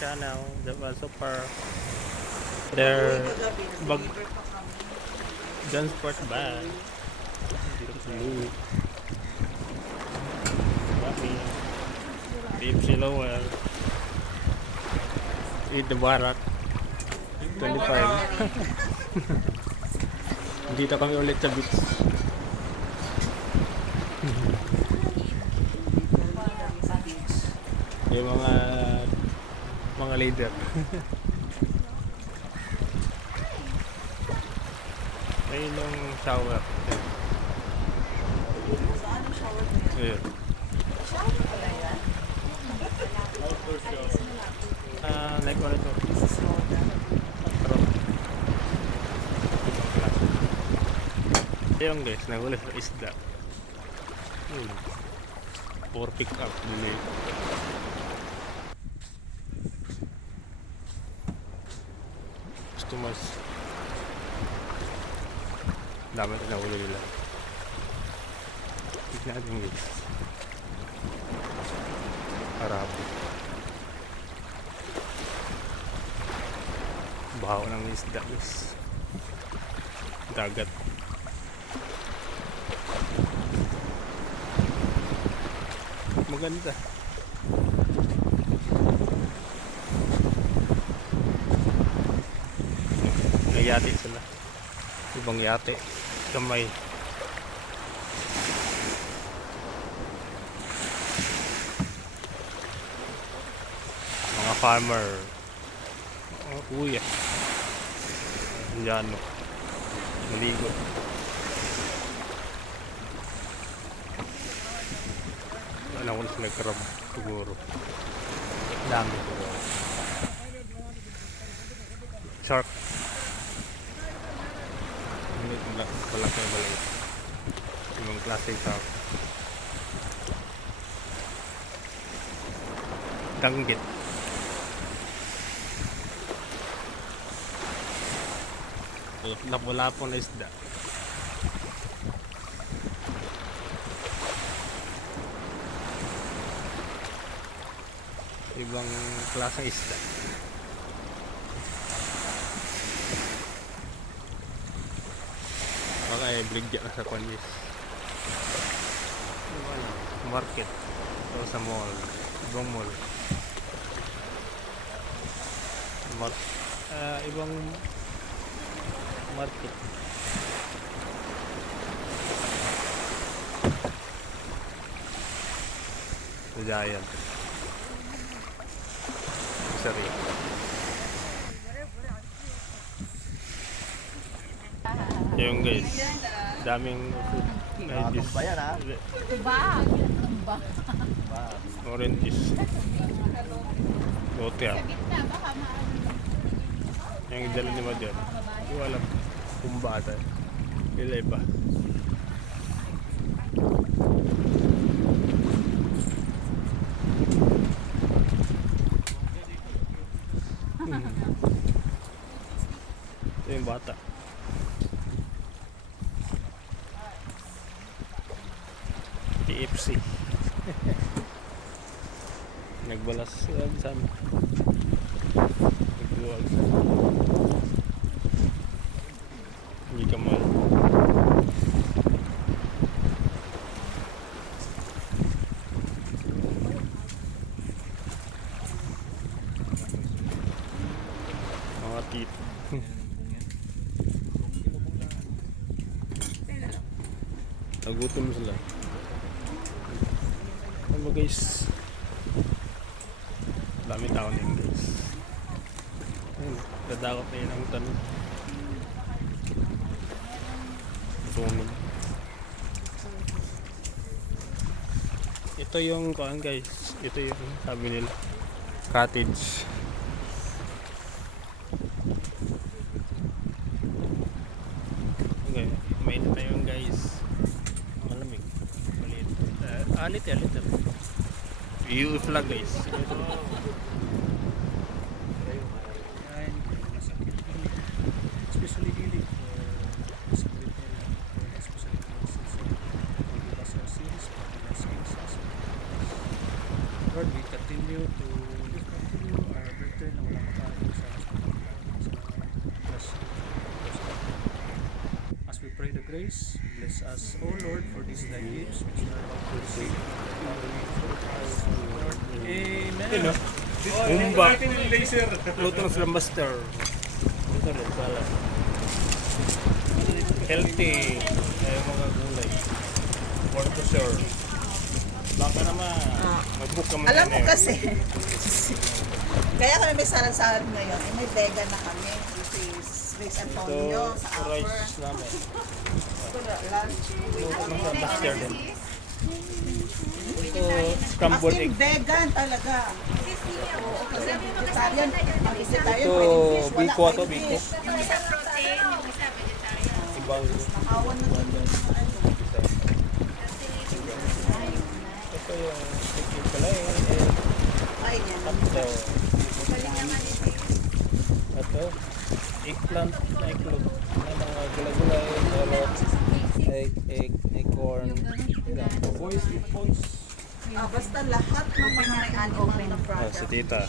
channel. That was super. Their bag transport bag. Dito sa Louis. Mami. Deep Silowell. Eat the barak. 25. Dito kami ulit sa beach. Yung mga leader. Ayun yung shower. Ayun. Like what ito? Pero ayun guys, nahuli sa isda. For pick up bili. Customers. Dami na nahuli nila. Tignan natin guys. Harap. Bahaw ng isda guys. Dagat. Maganda. May yate sila. Ibang yate. Kamay. Mga farmer. Kuya. Indiano. Maligo. Alam ko na sila crab siguro. Dami. Shark. Malaki na balay. Ibang klase shark. Danggit. Lapo-lapo na isda. Ibang klaseng isda. Baka bligya na sa konyes. Market. Ito sa mall. Ibang mall. Ibang market. The Giant. Sorry. Yung guys, daming food. Oranges. Oranges. Bote ah. Yung dala ni Madyan. Hindi ko alam kung bata. Ila iba. Ito yung bata. TFC. Nagbalas sa amin. Nagduwag sa hindi ka mal. Mga tito. Nagutom sila. Ano guys? Dami tao na yun guys. Ayun, dadakot na yun ang tanong. Sunog. Ito yung kuan guys. Ito yung sabi nila cottage. Okay, mainit na yun guys. Malamig. Maliit. Alit. View flag guys. Especially healing for secretary especially for series for Lord, we continue our grace. Bless us, O Lord, for this thy gifts, which are about to receive. Amen. Yun, no? Humba. Luto ng sila master. Ito rin pala. Healthy. Ay, mga gulay. For to sure. Baka naman, mag-book ka muna Alam mo na yun. kasi, kaya kami may salad-salad ngayon, eh, may vegan na kami. This is Grace Antonio Ito, sa upper. rice namin. Lunch. Luto ng sila master din. Ito, scrambled As in egg. vegan talaga. Oo, kasi vegetarian. Ang vegetarian, Ito, pwedeng fish. Wala, biko to, pwedeng biko. fish. Yung isa protein, yung isa vegetarian. Ibang Nakawan na din yung ano. ito yung chicken pala eh. Ay, yan. Ito, Galing naman ito. ito, eggplant na iklog. May mga gulay-gulay, carrot, corn. Boys, earphones. Basta lahat ng mga may animal na Oh, product. si tita.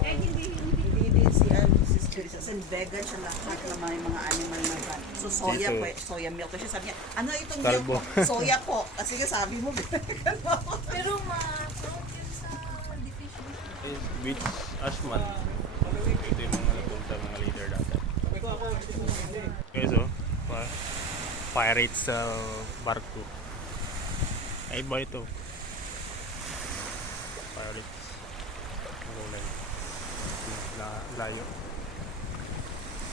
Hindi din si Sis Grace. As in vegan siya lahat na may mga animal na brand. So soya Dito. po, soya milk. Kasi sabi niya, ano itong Kalbo. milk po? Soya po. Kasi nga sabi mo, vegan mo. Pero ma-prone yun sa deficiency. Beach Ashman. Ito yung mga napunta mga leader dati. Okay, so, pirates sa barko. Ay, iba ito. Pirates. Nahulay. Layo.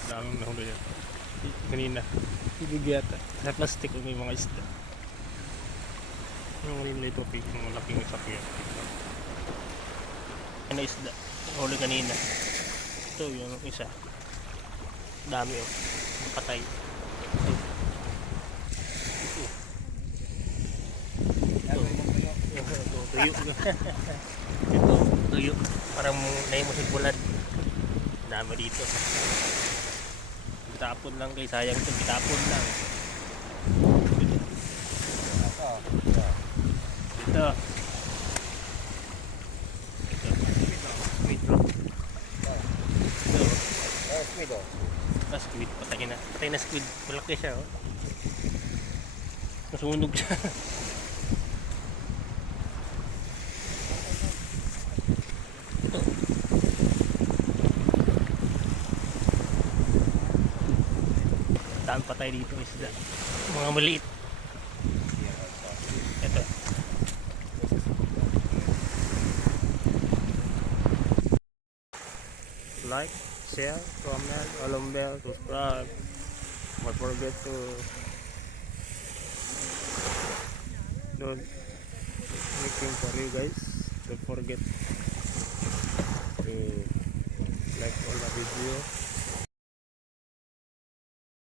Daming nahulay yan. Kanina. Ibig yata. Sa plastic may mga isda. Yung kanina ito, yung malaking sakyan. Ano isda? Huli kanina. Ito yung isa. Dami oh. Patay. Ito, tuyo. Ito, tuyo. Parang naimusig bulad. Dami dito. Bitapon lang guys. Sayang ito. Bitapon lang. Ito. Squid bro. Ito. Squid. Patay na. Patay na squid. Malaki siya oh. Nasunog siya. Ito. Dami patay dito isda. Mga maliit. Ito. Like, share, comment, alarm bell, subscribe. Don't forget to don't making for you guys. Don't forget to like all the video.